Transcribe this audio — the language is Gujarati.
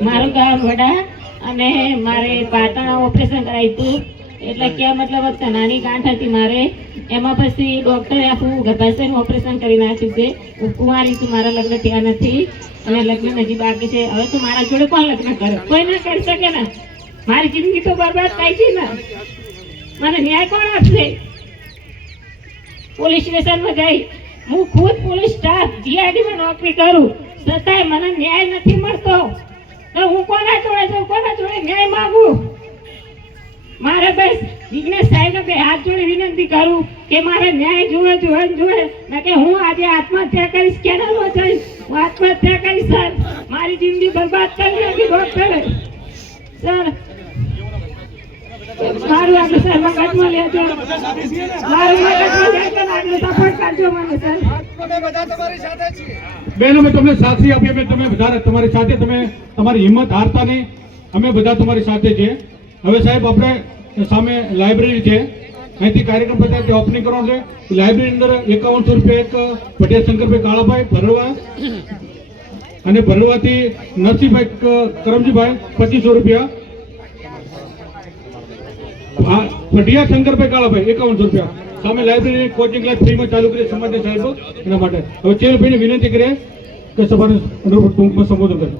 મારું ગામ વડા અને મારે પાટણ ઓપરેશન કરાવ્યું હતું. એટલે કે મતલબ નાની ગાંઠ હતી મારે. એમાં પછી ડોક્ટરે આખું ગર્ભાશયનું ઓપરેશન કરી નાખ્યું છે. હું કુંવારી છું મારા લગ્ન ત્યાં નથી. અને લગ્ન હજી બાકી છે. હવે તો મારા જોડે કોણ લગ્ન કરે. કોઈ ના કરી શકે ને. મારી જિંદગી તો બરબાદ થાય છે ને. મને ન્યાય કોણ આપશે? પોલીસ સ્ટેશનમાં જઈ. હું ખુદ પોલીસ સ્ટાફ જીઆઈડીમાં નોકરી કરું. છતાંય મને ન્યાય નથી મળતો. કોના જોડે છે, કોના જોડે? ન્યાય માંગુ. મારે બસ વિઘ્નેશ સાહેબને બે હાથ જોડે વિનંતી કરું કે મારે ન્યાય જોવે જોવે જોવે. ને કે હું આજે આત્મહત્યા કરીશ, કેનાલમાં જઈશ? હું આત્મહત્યા કરીશ, સર. મારી જિંદગી બરબાદ કરી નાખી ડોક્ટરે સર. મારું આગળ સર. મગજમાં લેજો. મારું મગજમાં ને આગળ સપોર્ટ કરજો મને, સર. છીએ. બેન, અમે તમને સાક્ષી આપીએ, અમે તમે બધા તમારી સાથે, તમે તમારી હિંમત હારતા નહીં. અમે બધા તમારી સાથે છે હવે સાહેબ, આપણે સામે લાઇબ્રેરી છે. અહીંથી કાર્યક્રમ બધા તે ઓપનિંગ કરવાનો છે. લાઇબ્રેરી અંદર એકાવનસો રૂપિયા એક, પટેલ શંકરભાઈ કાળાભાઈ, ભરવા અને ભરવાથી નરસિંહભાઈ કરમજીભાઈ, પચીસો રૂપિયા. હા, પઢિયા શંકરભાઈ કાળાભાઈ, એકાવનસો રૂપિયા. તો લાઇબ્રેરી કોચિંગ ક્લાસ ફ્રીમાં ચાલુ કરીએ સમાજના સાહેબો એના માટે. હવે ચેરભાઈને વિનંતી કરીએ કે સભાને અનુરૂપ ટૂંકમાં સંબોધન કરે